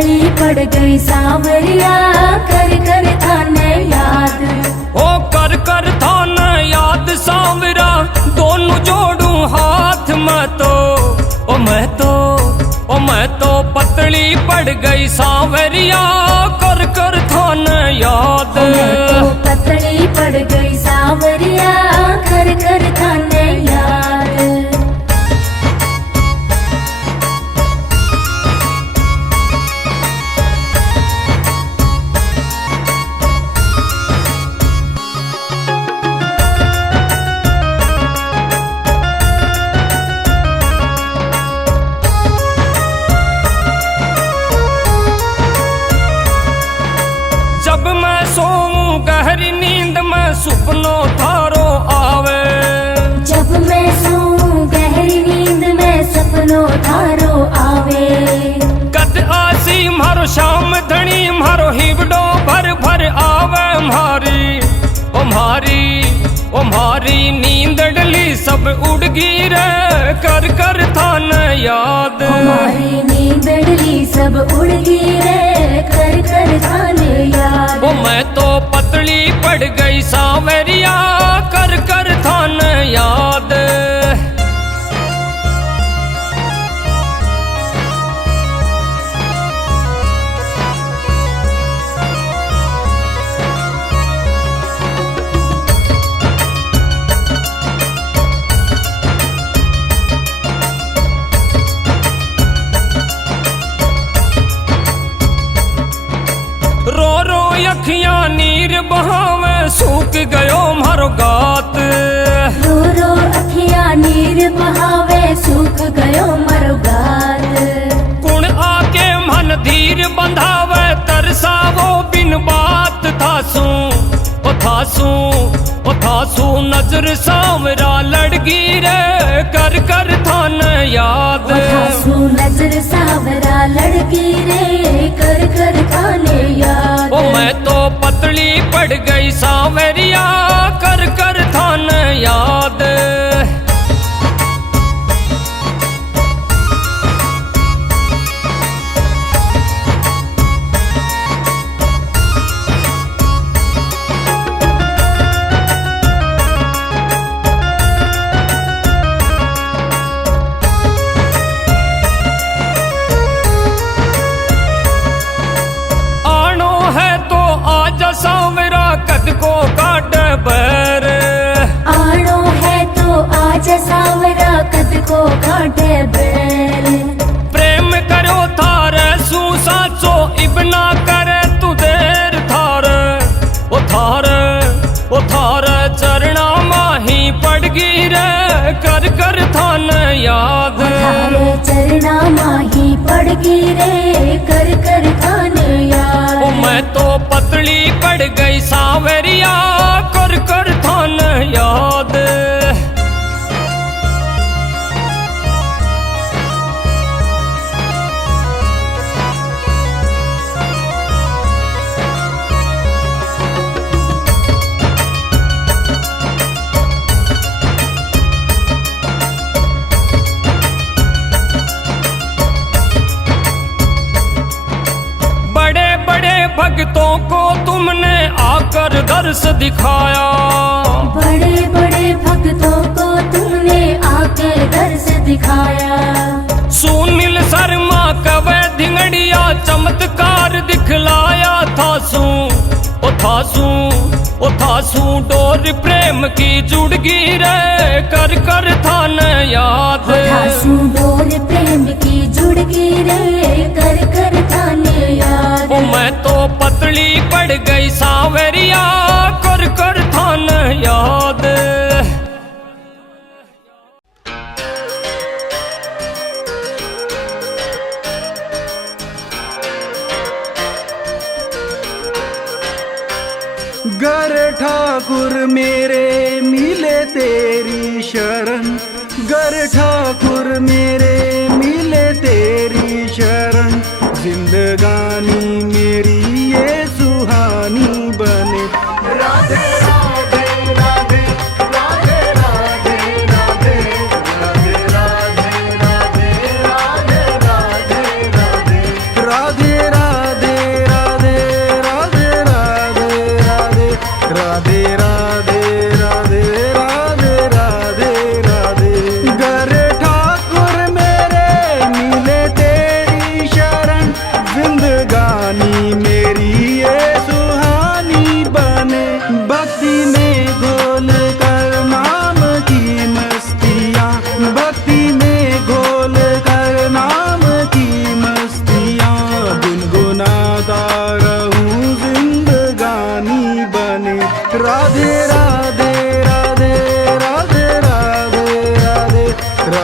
पतली पड़ गई सांवरिया, कर कर थाने याद। ओ कर कर थाने याद सांवरा, दोनों जोड़ू हाथ में तो ओ मैं तो पतली पड़ गई सांवरिया, कर कर थाने याद। मैं तो पतली पड़ गई सांवरिया, कर कर थाने याद। जब मैं सोऊं गहरी नींद में सुपनों थारो आवे, जब मैं सोऊं गहरी नींद में सपनों थारो आवे। कद आसी मारो शाम धनी मारो हिवड़ो भर भर आवे मारी नींद डली सब उड़ गई रे, कर कर थाने याद। हमारी नींद डली सब उड़ गई रे, कर कर थाने याद। ओ मैं तो पतली पड़ गई सांवरिया, कर कर थाने याद। रो रो अखियां नीर बहावे, सूख गयो मारो गात। रो रो अखियां नीर बहावे, सूख गयो मारो गात। कुण आके मन धीर बंधावे, तरसावो बिन बात। थासू नजर सांवरा लड़गी रे, कर कर थाने याद। थासू नजर सांवरा लड़गी रे, कर कर थाने याद। ओ मैं तो पतली पड़ गई सांवरिया, कर कर थाने याद। सांवरा कद को काट बैर, आनो है तो आज सांवरा कद को काटे बैर। प्रेम करो थारे सू साचो, इबना करे तू देर थारे चरणा माही पड़गी रे, कर कर थाने याद। थारे चरणा माही पड़गी रे, कर कर थाने याद। ओ मैं तो पतली पड़ गई सांवरिया, कर कर थाने याद। बड़े बड़े भक्तों को तुमने आकर दर्श दिखाया, बड़े बड़े भक्तों को तुमने आके दर्श दिखाया। सुनील शर्मा कवे धिंगड़िया चमत्कार दिखलाया। थासू डोर प्रेम की जुड़गी रे, कर कर थाने याद। थासू डोर प्रेम की जुड़गी रे, कर कर थाने याद। ओ मैं तो पतली पड़ गई सांवरिया, कर कर थाने याद। गर ठाकुर मेरे मिले तेरी शरण, गर ठाकुर मेरे मिले तेरी शरण। जिंदगानी मेरी ये सुहानी बने। राधे राधे राधे राधे राधे राधे राधे राधे राधे राधे राधे राधे राधे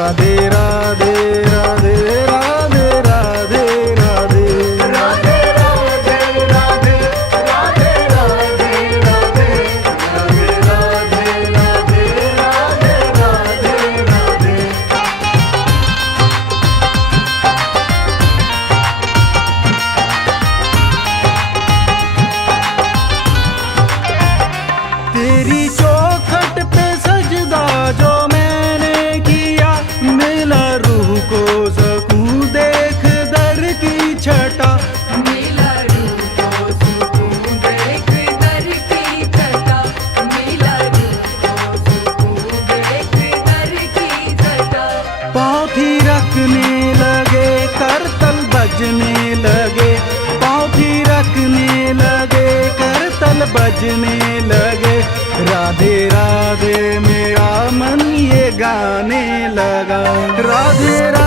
राधे राधे राधे राधे राधे राधे राधे राधे राधे राधे राधे राधे राधे राधे राधे राधे राधे। तेरी चौखट पे सजदा जो मैंने किया, मिला रूह को सकून देख दर की छटा। मिला रूह को सुकून देख दर की छटा, मिला रूह को सुकून देख दर की छटा। पाँव थिरकने लगे करतल बजने लगे, पाँव थिरकने लगे करतल बजने लगे। राधे राधे मेरा मन ये गाने लगा, राधे राधे